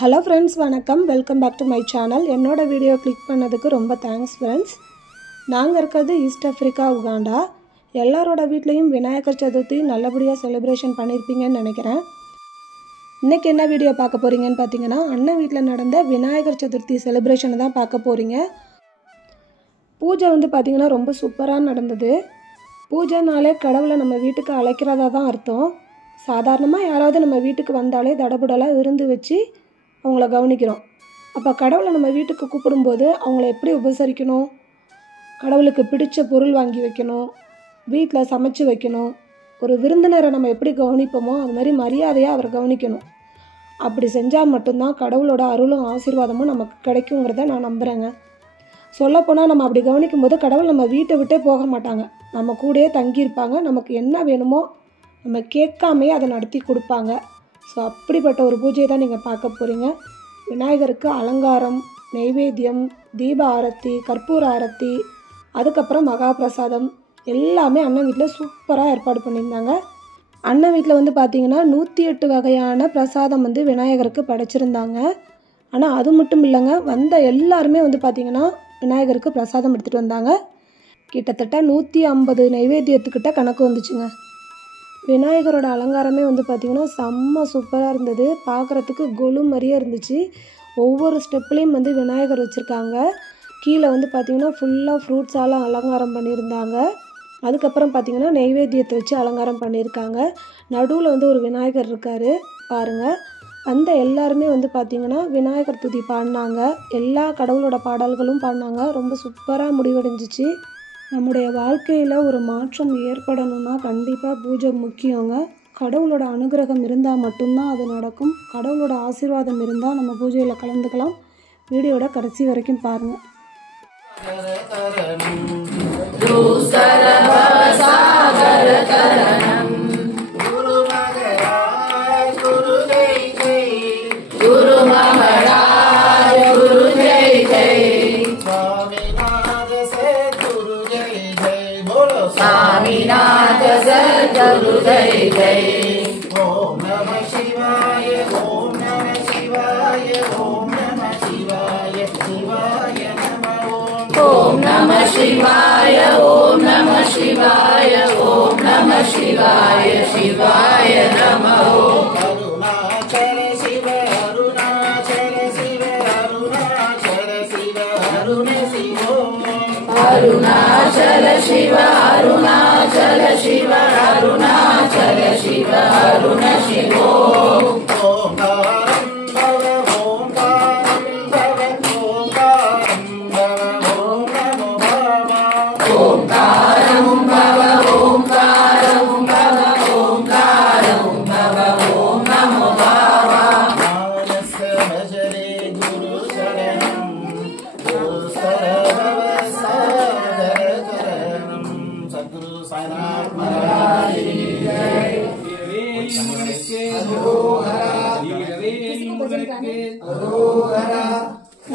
Hello friends, வணக்கம். Welcome back to my channel. என்னோட video click பண்ணதுக்கு ரொம்ப தேங்க்ஸ் ஃப்ரெண்ட்ஸ். நாங்கள் இருக்கிறது ஈஸ்ட் ஆஃப்ரிக்கா, உகாண்டா. எல்லாரோட வீட்லேயும் விநாயகர் சதுர்த்தி நல்லபடியாக செலிப்ரேஷன் பண்ணியிருப்பீங்கன்னு நினைக்கிறேன். இன்றைக்கி என்ன வீடியோ பார்க்க போகிறீங்கன்னு பார்த்தீங்கன்னா, அண்ணன் வீட்டில் நடந்த விநாயகர் சதுர்த்தி செலிப்ரேஷனை தான் பார்க்க போகிறீங்க. பூஜை பார்த்திங்கன்னா ரொம்ப சூப்பராக நடந்தது. பூஜைனாலே கடவுளை நம்ம வீட்டுக்கு அழைக்கிறதா தான் அர்த்தம். சாதாரணமாக யாராவது நம்ம வீட்டுக்கு வந்தாலே தடபுடலாக விருந்து வச்சு அவங்கள கவனிக்கிறோம். அப்போ கடவுளை நம்ம வீட்டுக்கு கூப்பிடும்போது அவங்கள எப்படி உபசரிக்கணும், கடவுளுக்கு பிடிச்ச பொருள் வாங்கி வைக்கணும், வீட்டில் சமைச்சு வைக்கணும். ஒரு விருந்தினரை நம்ம எப்படி கவனிப்போமோ அது மாதிரி மரியாதையாக அவரை கவனிக்கணும். அப்படி செஞ்சால் மட்டும்தான் கடவுளோட அருளும் ஆசீர்வாதமும் நமக்கு கிடைக்குங்கிறத நான் நம்புகிறேங்க. சொல்லப்போனால் நம்ம அப்படி கவனிக்கும் போது கடவுள் நம்ம வீட்டை விட்டே போக மாட்டாங்க. நம்ம கூடயே தங்கியிருப்பாங்க. நமக்கு என்ன வேணுமோ நம்ம கேட்காமே அதை நடத்தி கொடுப்பாங்க. ஸோ அப்படிப்பட்ட ஒரு பூஜையை தான் நீங்கள் பார்க்க போகிறீங்க. விநாயகருக்கு அலங்காரம், நெய்வேத்தியம், தீப ஆரத்தி, கற்பூர ஆரத்தி, அதுக்கப்புறம் மகாபிரசாதம் எல்லாமே அண்ணன் வீட்டில் சூப்பராக ஏற்பாடு பண்ணியிருந்தாங்க. அண்ணன் வீட்டில் பார்த்திங்கன்னா 108 வகையான பிரசாதம் விநாயகருக்கு படைச்சிருந்தாங்க. ஆனால் அது மட்டும் இல்லைங்க, வந்த எல்லாருமே பார்த்திங்கன்னா விநாயகருக்கு பிரசாதம் எடுத்துகிட்டு வந்தாங்க. கிட்டத்தட்ட 150 நைவேத்தியத்துக்கிட்ட கணக்கு வந்துச்சுங்க. விநாயகரோட அலங்காரமே பார்த்திங்கன்னா செம்ம சூப்பராக இருந்தது. பார்க்குறதுக்கு கொலு மாதிரியே இருந்துச்சு. ஒவ்வொரு ஸ்டெப்லேயும் விநாயகர் வச்சுருக்காங்க. கீழே பார்த்திங்கன்னா ஃபுல்லாக ஃப்ரூட்ஸால் அலங்காரம் பண்ணியிருந்தாங்க. அதுக்கப்புறம் பார்த்திங்கன்னா நெய்வேத்தியத்தை வச்சு அலங்காரம் பண்ணியிருக்காங்க. நடுவில் ஒரு விநாயகர் இருக்கார் பாருங்கள். அந்த எல்லாருமே பார்த்திங்கன்னா விநாயகர் துதி பாடினாங்க. எல்லா கடவுளோட பாடல்களும் பாடினாங்க. ரொம்ப சூப்பராக முடிவடைஞ்சிச்சு. நம்முடைய வாழ்க்கையில் ஒரு மாற்றம் ஏற்படணும்னா கண்டிப்பாக பூஜை முக்கியங்க. கடவுளோட அனுகிரகம் இருந்தால் மட்டும்தான் அது நடக்கும். கடவுளோட ஆசீர்வாதம் இருந்தால் நம்ம பூஜையில் கலந்துக்கலாம். வீடியோட கடைசி வரைக்கும் பாருங்கள். स्वामीनाथ सद्गुरु जय जय। ओम नमः शिवाय, ओम नमः शिवाय, ओम नमः शिवाय, शिवाय नमः। ओम नमः शिवाय, ओम नमः शिवाय, ओम नमः शिवाय, शिवाय नमः। अरुणाचल शिव, अरुणाचल शिव, अरुणाचल शिव, अरुण शिव। अरुणाचल शिव, अरुणाचल शिव, अरुणाचल शिव, अरुण शिव। ओंकारं भव, ओंकारं भव, ओंकारं भव, ओं नमो भव। ओंकारं भव, ओंकारं भव, ओंकारं भव, ओं नमो भव। मानस भजरे गुरु शरणं, गुरु सरभव सागर चरणं। सद्गुरु साईनाथ महाराज की जय।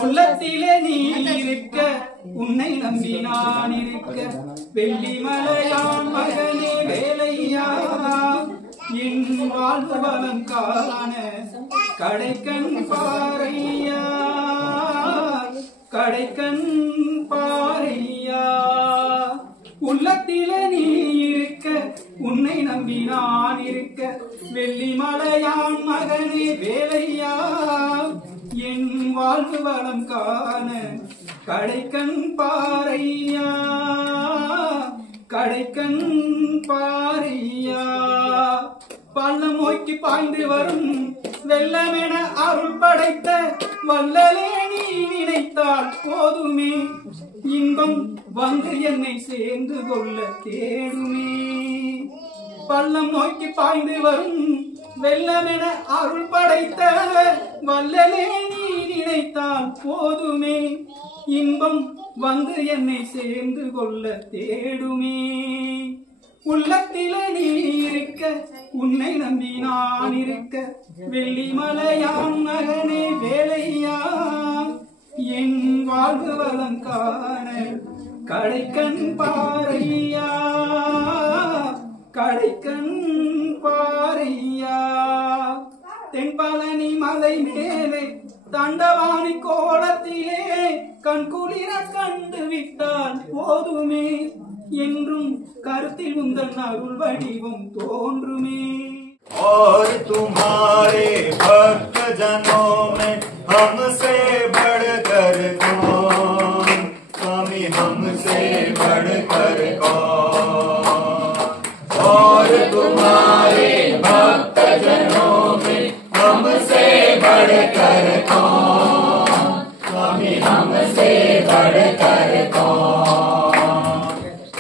உள்ளத்திலே நீ இருக்க, உன்னை நம்பி நான் இருக்க, வெள்ளிமலையான் மகனே வேலையா, என் வாழ்வு வளம் காண கடைக்கண் பாறையா, கடைக்கண் பாறையா. உள்ளத்திலே நீ இருக்க, உன்னை நம்பி நான் இருக்க, வெள்ளிமலையான் மகனே வேலையா, என் வாழ்வு வளம் காண கடைக்கண் பாறையா, கடைக்கண் பாறையா. பள்ளம் நோக்கி பாய்ந்து வரும் வெள்ளமென அருள் படைத்த வல்லலே நீ நினைத்தால் போதுமே, இன்பம் வந்து என்னை சேர்ந்து கொள்ள தேடுமே. பள்ளம் நோக்கி பாய்ந்து வரும் வெள்ளமென அருள் படைத்த வல்லலே நீ நினைத்தால் போதுமே, இன்பம் வந்து என்னை சேர்ந்து கொள்ள தேடுமே. உள்ளத்திலே நீ இருக்க, உன்னை நம்பி நான் இருக்க, வெள்ளிமலையான் மகனே வேலையா, என் வாழ்வு வளம் காண கடைக்கண் பாறையா, கடைக்கண் பாறையா. தென்பழனி மலை மேலே தண்டவாணி கோலத்திலே கண்குளிர கண்டு விட்டால் போதுமே என்றும் கருத்தில் உந்தன் அருள் வடிவம் தோன்றுமே. और तुम्हारे भक्त जनों में हमसे बढ़कर कौन, स्वामी हमसे बढ़कर कौन. और तुम्हारे भक्त जनों में हमसे बढ़कर कौन, स्वामी हमसे बढ़कर कौन.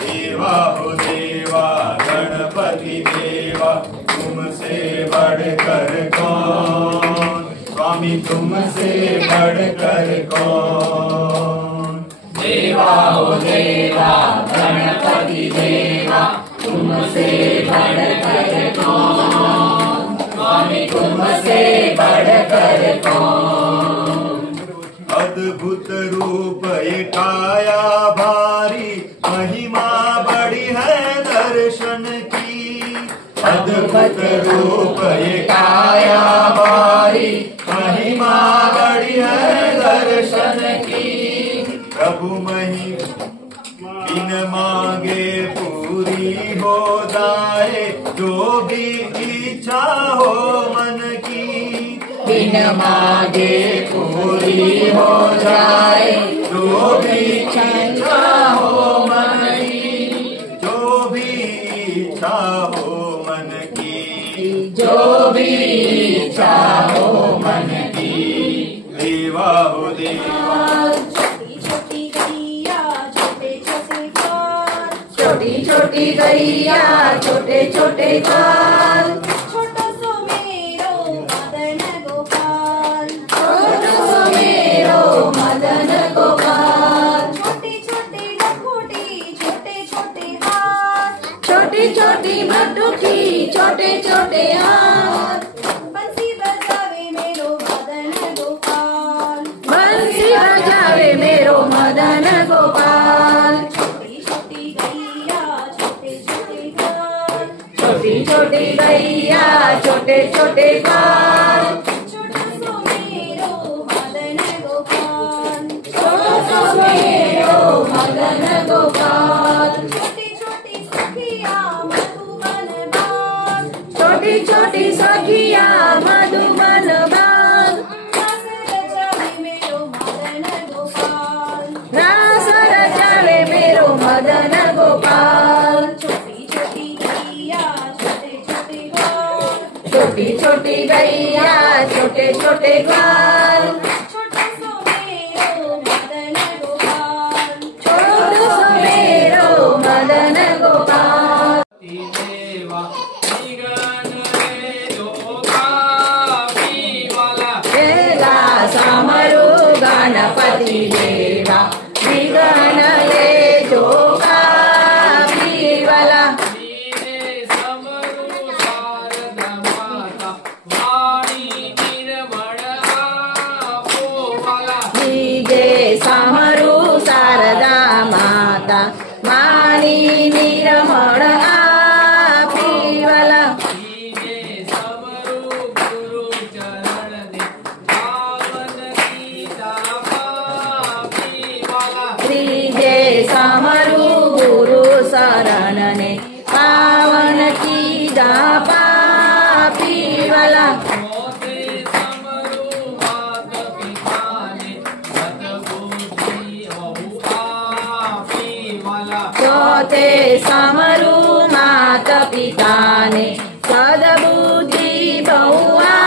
देवा हो देवा गणपति देवा तुमसे बढ़कर कौन, स्वामी तुमसे बढ़कर कौन. देवा हो देवा गणपति देवा तुमसे बढ़कर कौन, स्वामी तुमसे बढ़कर कौन. अद्भुत रूप ये काया भारी महिमा बड़ी है दर्शन की. अद्भुत रूप ये काया भारी महिमा बड़ी है दर्शन की. प्रभु मही बिन मांगे पूरी हो जाए जो भी इच्छा हो मन की. बिन मांगे पूरी हो जाए जो भी इच्छा हो मन की. जो भी इच्छा हो मन की. जो भी इच्छा हो मन की. देवा हो देवा छोटी छोटी गैया छोटे छोटे काल. छोटो सो मेरो मदन गोपाल. छोटो सो मेरो मदन गोपाल. छोटी छोटी लखोटी छोटे छोटे हाथ. छोटी छोटी मटुकी छोटे छोटे हाथ. बंसी बजावे मेरो मदन गोपाल. बंसी बजावे मेरो मदन गोपाल. छोटी छोटी गैया छोटे छोटे काल. छोटी छोटी गैया छोटे छोटे काल. छोटो सो मेरो मदन गोपाल. छोटो सो मेरो मदन गोपाल. छोटी छोटी सखिया मधुबन बाग. छोटी छोटी सखिया मधुबन बाग. रास रचावे मेरो मदन गोपाल. रास रचावे मेरो मदन गोपाल. छोटी छोटी गैया छोटे छोटे काल. छोटी छोटी गैया छोटे छोटे काल. छोटो सो मेरो मदन गोपाल. छोटो सो मेरो मदन गोपाल. देवा निगन रे जोगावीवाला. वेला समरू गणपति देवा विघ्न ले जोगावीवाला. नीरे समरू शारदा माता वाणी निर्मळ आपोवाला. विजे समरू शारदा माता वाणी निर्मळ आपीवाला. नीरे समरू गुरु चरण दे पावन गीता पापीवाला. श्रीजे समरू गुरु शरण ने पावन की जापा पीवाला. मोते समरू मात पिताने सद्बुद्धि बहु आपीवाला. जोते समरू मात पिता ने सद्बुद्धि बहुआ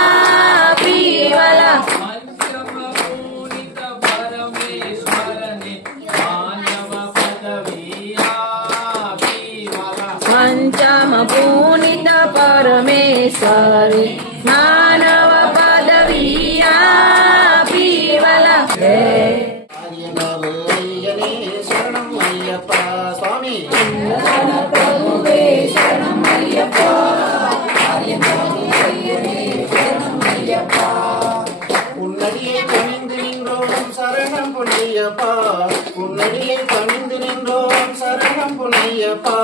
पीवाला. पंचम पूरित परमेश्वरने मानव पदवी आपीवाला. पंचम पुनित परमेश्वरी मानव पदवी पीवाला. आर्यनवयने शरणं अय्यप्प स्वामी. प्रभुवे शरणं अय्यप्पा. உன்னடியை பணிந்து நின்றோம் சரணம் பொன்னையப்பா. உன்னடியை பணிந்து நின்றோம் சரணம் பொன்னையப்பா.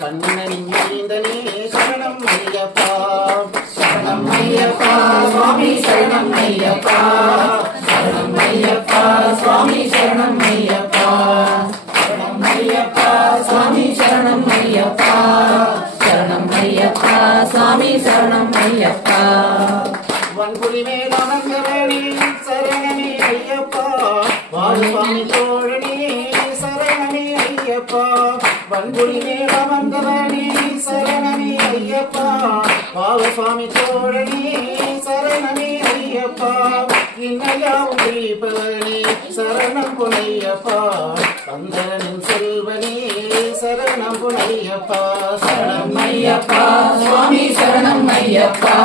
கண்ணனின் மைந்தனே சரணம் ஐயப்பா. சரணம் ஐயப்பா. வன்புரி மேலமர்ந்தவனே சரணமே ஐயப்பா வாழுசாமி தோழனே சரணமே ஐயப்பா வன்புரி மேலமர்ந்தவனே சரணமே ஐயப்பா வாழுசாமி தோழனே சரணமே ஐயப்பா இன்னையாவும் தீபனே சரணம் புனையப்பா கந்தனின் செல்வனே சரணம் புனையப்பா சரணம் ஐயப்பா சுவாமி சரணம் ஐயப்பா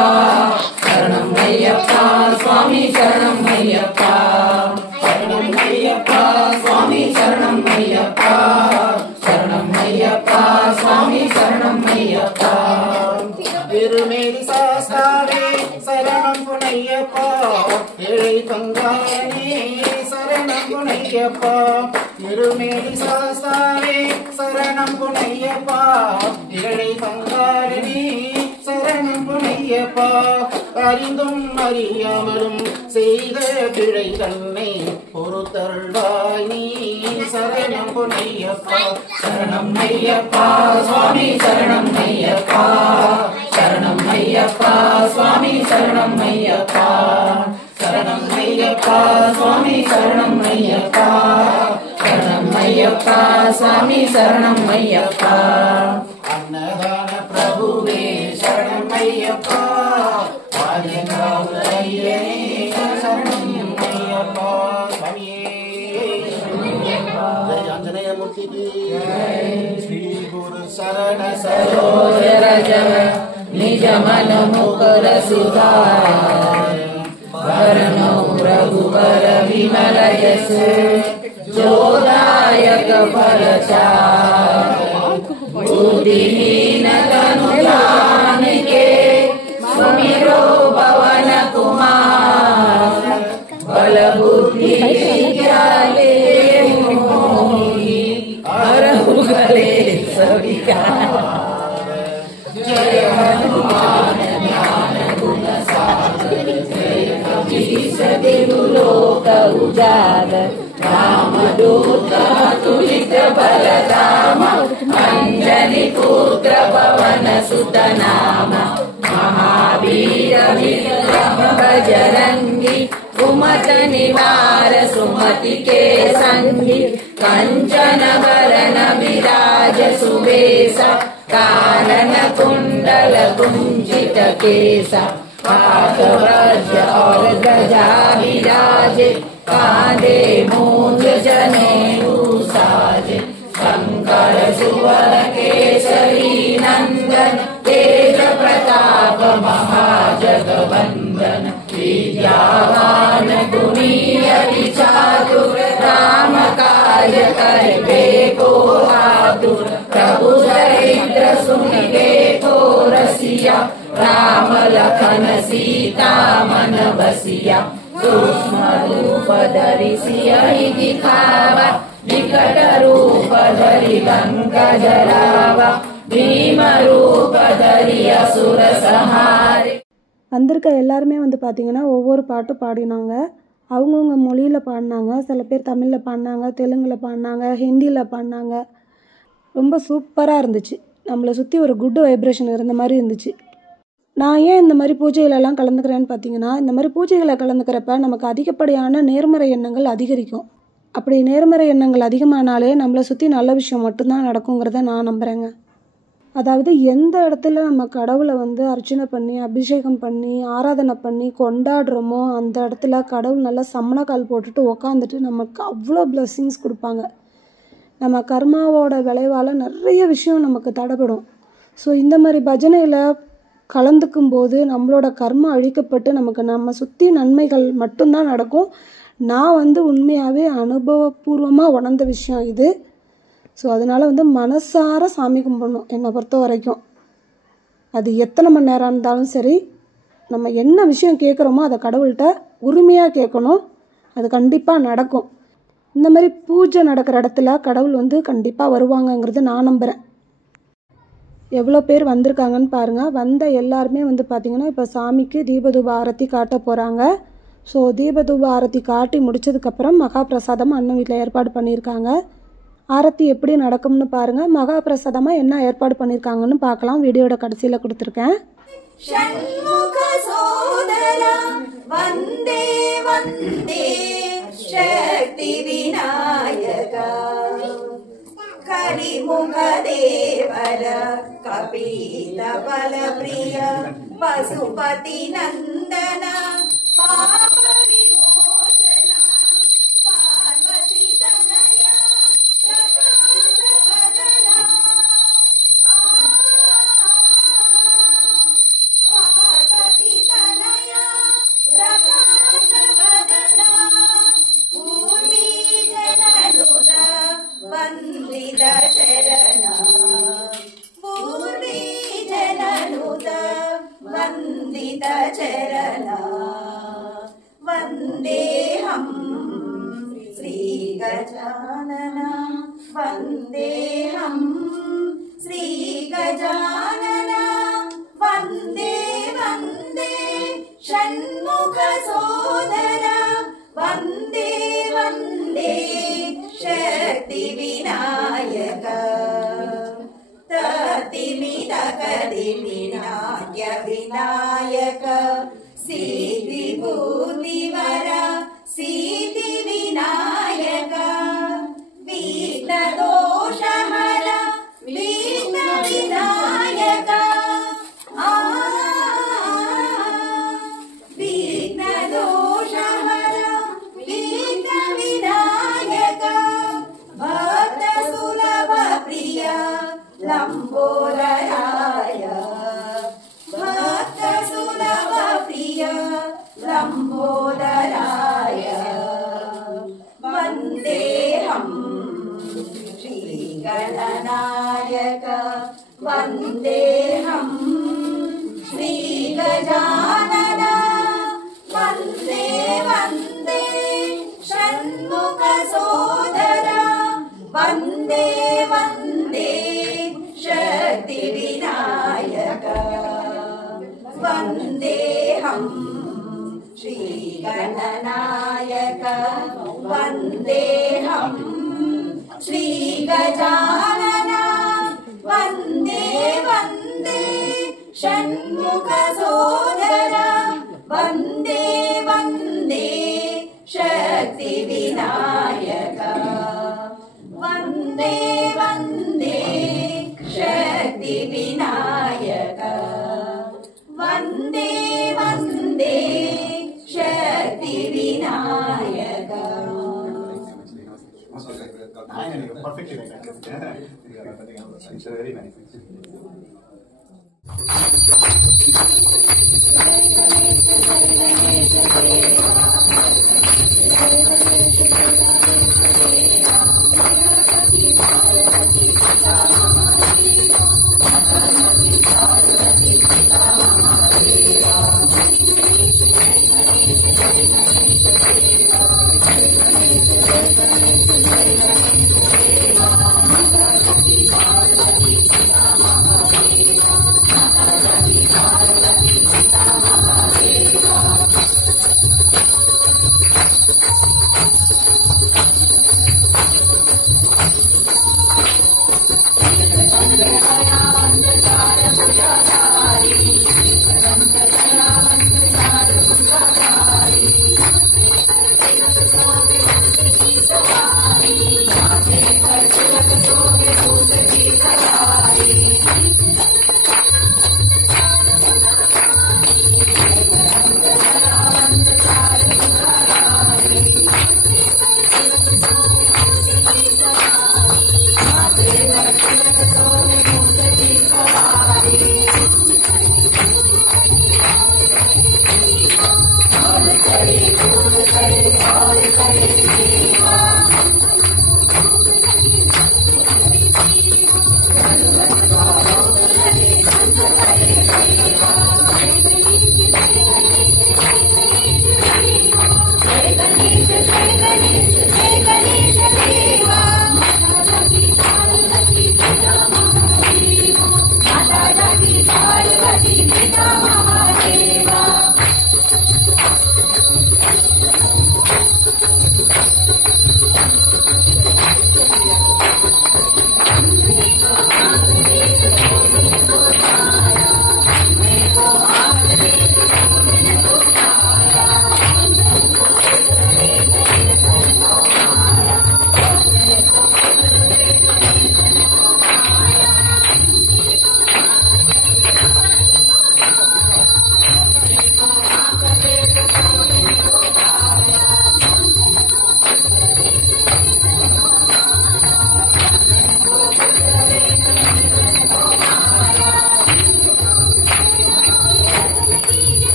சரணம் ஐயப்பா சுவாமி சரணம் ஐயப்பா சரணம் ஐயப்பா சுவாமி சரணம் ஐயப்பா சரணம் ஐயப்பா சுவாமி சரணம் ஐயப்பா திருமேலி சாஸ்தாவே சரணம் புனையப்பா ஏழை பங்காளனே சரணம் புனையப்பா திருமேலி சாஸ்தாவே சரணம் புனையப்பா ஏழை பங்காளனே சரணம் புனையப்பா அறிந்தும் அறியாமலும் செய்த பிழை தன்னை பொறுத்தருள்வாய் நீ சரணம் புனையப்பா சரணம் ஐயப்பா சுவாமி சரணம் ஐயப்பா சரணம் ஐயப்பா சுவாமி சரணம் ஐயப்பா சரணம் ஐயப்பா சுவாமி சரணம் ஐயப்பா சரணம் ஐயப்பா சுவாமி சரணம் ஐயப்பா அன்னதான பிரபுவே சரணம் ஐயப்பா ஆதிநாத ஐயனே சரணம் ஐயப்பா சுவாமியே ஜெய ஆஞ்சநேய மூர்த்திக்கு ஸ்ரீ குரு சரண सरोवर जव निज मन मुकुर सुधार वरणो रघुवर विमल यश जोदायक फलचार बुद्धिहीन तनु जानिके सुमिरो पवन कुमार बल बुद्धि विद्याले मोहि हरहु क्लेश विकार जय हनुमान ज्ञान गुण सागर जय कपीश तिहु लोक उजागर रामदूत अतुलित बलधाम अंजनी पुत्र पवन सुत नाम महावीर विक्रम बजरंगी कुमत निवार सुमति के संगी कंचन वरण विराज सुवेशा कानन कुंडल कुंचित केसा पादवज्र और गजा विराजे कांधे मूंज जनेऊ साजे शंकर सुवर केसरी नंदन तेज प्रताप महाजगवंदन विद्यावान गुणी अति चातुर राम काज करिबे को आतुर प्रभु चरित्र सुनिबे को रसिया राम लखन सीता मन बसिया सूक्ष्म रूप धरि सियहि दिखावा विकट रूप धरि लंका जरावा भीम रूप धरि असुर संहारे வந்திருக்க எல்லாருமே வந்து பார்த்திங்கன்னா ஒவ்வொரு பாட்டு பாடினாங்க. அவங்கவுங்க மொழியில் பாடினாங்க. சில பேர் தமிழில் பாடினாங்க, தெலுங்கில் பாடினாங்க, ஹிந்தியில் பாடினாங்க. ரொம்ப சூப்பராக இருந்துச்சு. நம்மளை சுற்றி ஒரு குட் வைப்ரேஷன் இருந்த மாதிரி இருந்துச்சு. நான் ஏன் இந்த மாதிரி பூஜைகளெல்லாம் கலந்துக்கிறேன்னு பார்த்தீங்கன்னா, இந்த மாதிரி பூஜைகளை கலந்துக்கிறப்ப நமக்கு அதிகப்படியான நேர்மறை எண்ணங்கள் அதிகரிக்கும். அப்படி நேர்மறை எண்ணங்கள் அதிகமானாலே நம்மளை சுற்றி நல்ல விஷயம் மட்டும்தான் நடக்குங்கிறத நான் நம்புகிறேங்க. அதாவது எந்த இடத்துல நம்ம கடவுளை வந்து அர்ச்சனை பண்ணி அபிஷேகம் பண்ணி ஆராதனை பண்ணி கொண்டாடுறோமோ அந்த இடத்துல கடவுள் நல்லா சமணக்கால் போட்டுட்டு உக்காந்துட்டு நமக்கு அவ்வளோ பிளெஸ்ஸிங்ஸ் கொடுப்பாங்க. நம்ம கர்மாவோட விளைவால் நிறைய விஷயம் நமக்கு தடைப்படும். ஸோ இந்த மாதிரி பஜனையில் கலந்துக்கும் போது நம்மளோட கர்மா அழிக்கப்பட்டு நமக்கு நம்ம சுற்றி நன்மைகள் மட்டும்தான் நடக்கும். நான் வந்து உண்மையாகவே அனுபவபூர்வமாக உணர்ந்த விஷயம் இது. ஸோ அதனால் வந்து மனசார சாமி கும்பிடணும். என்னை பொறுத்த வரைக்கும் அது எத்தனை மணி நேரம் இருந்தாலும் சரி, நம்ம என்ன விஷயம் கேட்குறோமோ அதை கடவுள்கிட்ட உரிமையாக கேட்கணும். அது கண்டிப்பாக நடக்கும். இந்த மாதிரி பூஜை நடக்கிற இடத்துல கடவுள் வந்து கண்டிப்பாக வருவாங்கங்கிறது நான் நம்புகிறேன். எவ்வளோ பேர் வந்திருக்காங்கன்னு பாருங்கள். வந்த எல்லாருமே வந்து பார்த்திங்கன்னா இப்போ சாமிக்கு தீபதூப ஆரத்தி காட்ட போகிறாங்க. ஸோ தீபதூப ஆரத்தி காட்டி முடித்ததுக்கப்புறம் மகாபிரசாதம் அண்ணன் வீட்டில் ஏற்பாடு பண்ணியிருக்காங்க. ஆரத்தி எப்படி நடக்கும்னு பாருங்கள். மகாபிரசாதமாக என்ன ஏற்பாடு பண்ணியிருக்காங்கன்னு பார்க்கலாம். வீடியோட கடைசியில் கொடுத்துருக்கேன். षण्मुख सोदरा वन्दे वन्दे शक्तिविनायक कलिमुखदेवर कपीतबलप्रिय पशुपतिनन्दन पापविमोचन पार्वतीतनय प्रकाशवदन पार्वतीतनय प्रकाशवदन पूर्वीजननुत वन्दित चरण पूर्वीजननुत वन्दित चरण वन्देऽहं श्रीगजानन वन्देऽहं श्रीगजानन वन्दे वन्दे षण्मुखसोदर वन्दे वन्दे शक्तिविनायक ततिमितकदिविनायक विनायक सिद्धिबुद्धिवर सिद्धिविनायक विघ्नदोषहर विघ्नविनायक विघ्नदोषहर विघ्नविनायक भक्तसुलभ प्रिय लम्बोदराय भक्तसुलभ प्रिय लम्बोदराय वन्देऽहं श्रीगणनायक वन्देऽहं श्रीगजानन वन्दे वन्दे षण्मुखसोदर वन्दे वन्दे शक्तिविनायक वन्देऽहं श्रीगणनायक वन्देऽहं श्रीगजानन वन्दे वन्दे षण्मुखसोदर वन्दे वन्दे शक्तिविनायक वन्दे वन्दे शक्तिविनायक वन्दे वन्दे शक्तिविनायक Perfectly like that. It's very nice.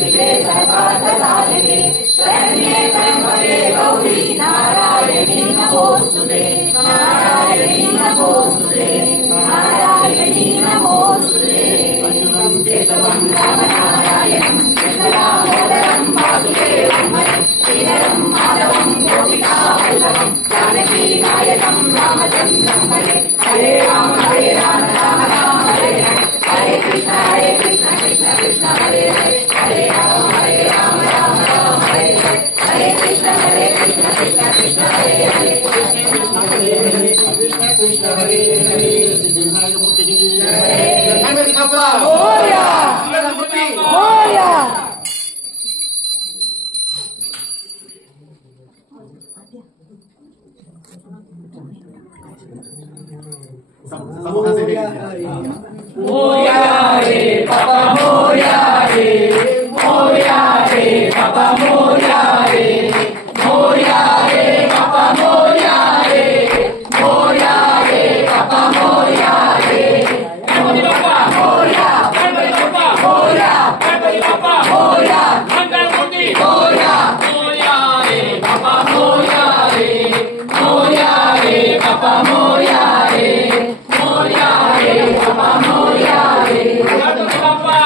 शिवे सर्वार्थसाधिके शरण्ये त्र्यम्बके गौरी नारायणी नमोस्तुते नारायणी नमोस्तुते नारायणी नमोस्तुते अच्युतं केशवं रामनारायणं कृष्णदामोदरं वासुदेवं श्रीधरं माधवं गोपिकावल्लभं जानकी नायकं रामचन्द्रं भजे हरे राम राम राम हरे हरे कृष्ण कृष्ण कृष्ण हरे हरे हरे राम राम हरे हरे कृष्ण कृष्ण कृष्ण हरे हरे कृष्ण कृष्ण हरे हरे सिद्धिविनायकमूर्ति की जय। गणपति बाप्पा मोरया गणपति मोरया। समूह से मोया रे पापा मोया रे मोया रे पापा मोया रे मोया रे पापा मोया रे मोया रे पापा मोया रे गणपति बाप्पा मोया गणपति बाप्पा मोया गणपति बाप्पा मोया मंगलमूर्ति मोया मोया रे पापा मोया रे मोया रे पापा मोया रे मोया रे पापा मोया रे गणपति बाप्पा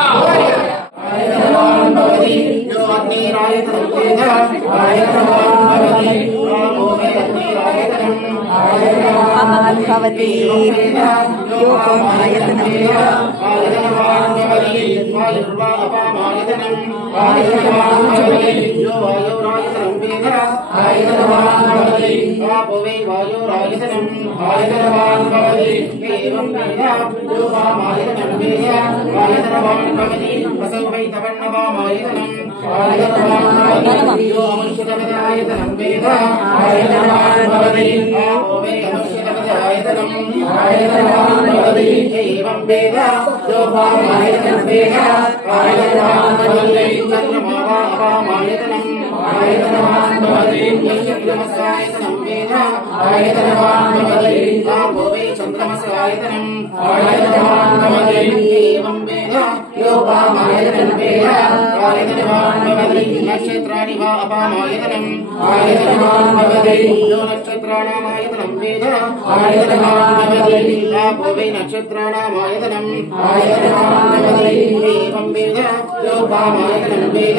भवति नक्षत्राणि वा अपामायतनम् आयतनवान् भवति यो नक्षत्राणामायतनं वेद आयतनवान् भवति आपो वै नक्षत्राणामायतनम् आयतनवान् भवति एवं वेद यो पामायतनं वेद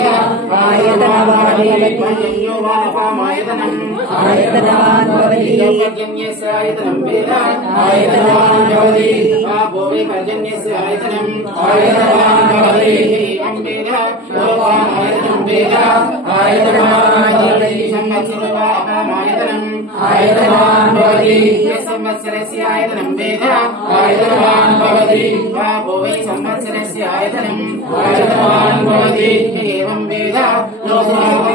आयतनवान् भवति यो वा अपामायतनम् आयतनवान् भवति पर्जन्यस्य आयतनं वेद आयतनवान् भवति आपो वै पर्जन्यस्य आयतनम् आयतनवान् भवति एवं वेद यो पामायतनं वेद आयतनवान् भवति संवत्सरो वा अपामायतनम् आयतनवान् भवति संवत्सरस्य आयतनं वेद आयतनवान् भवति आपो वै संवत्सरस्य आयतनम् आयतनवान् भवति एवं वेद यो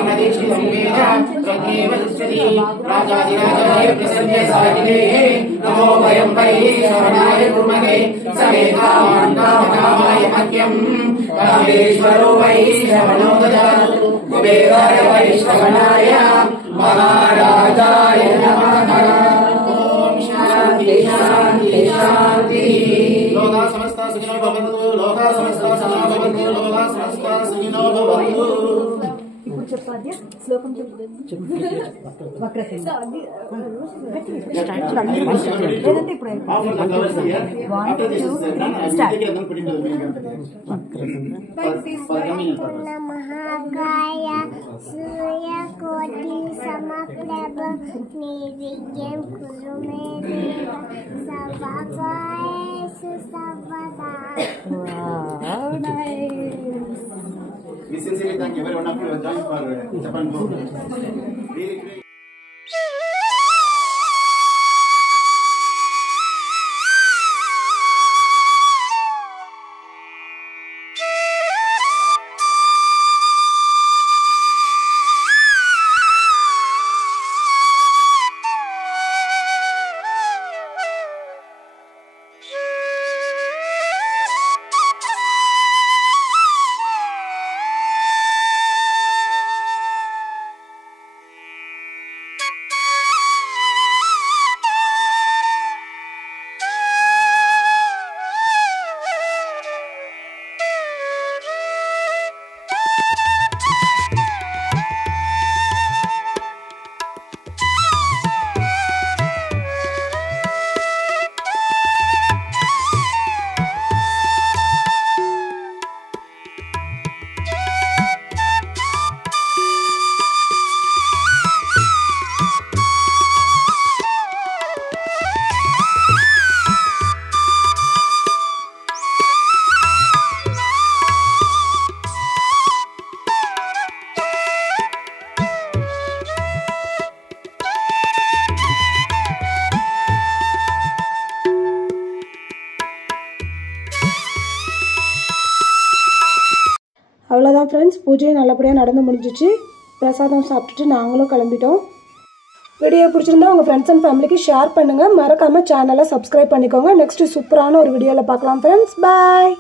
नदीक्षितं वेद तदेव दृश्यति राजाधिराजाय प्रसन्नसायिने नमो वयं वै शरणाय कुर्महे समेतामाय मह्यम् कामेश्वरो वै श्रवणो ददातु कुबेराय वै श्रवणाय महाराजाय नमः। ओम शांति शांति शांति। लोका समस्ता सुखिनो भवन्तु लोका समस्ता सुखिनो भवन्तु लोका समस्ता सुखिनो भवन्तु। ఇప్పుడు చెప్పాలి శ్లోకం చెప్పు వక్రతుండ లేదంటే ఇప్పుడు महाकाय सूर्यकोटि समप्रभ निर्विघ्नं कुरु मे देव सर्वकार्येषु सर्वदा। We sincerely thank every one of you for joining for Japan Book. Really great. அவ்வளோதான் ஃப்ரெண்ட்ஸ், பூஜையும் நல்லபடியாக நடந்து முடிஞ்சிச்சு. பிரசாதம் சாப்பிட்டுட்டு நாங்களும் கிளம்பிட்டோம். வீடியோ பிடிச்சிருந்தா உங்கள் ஃப்ரெண்ட்ஸ் அண்ட் ஃபேமிலிக்கு ஷேர் பண்ணுங்கள். மறக்காமல் சேனலை சப்ஸ்கிரைப் பண்ணிக்கோங்க. நெக்ஸ்ட்டு சூப்பரான ஒரு வீடியோவில் பார்க்கலாம் ஃப்ரெண்ட்ஸ். பாய்.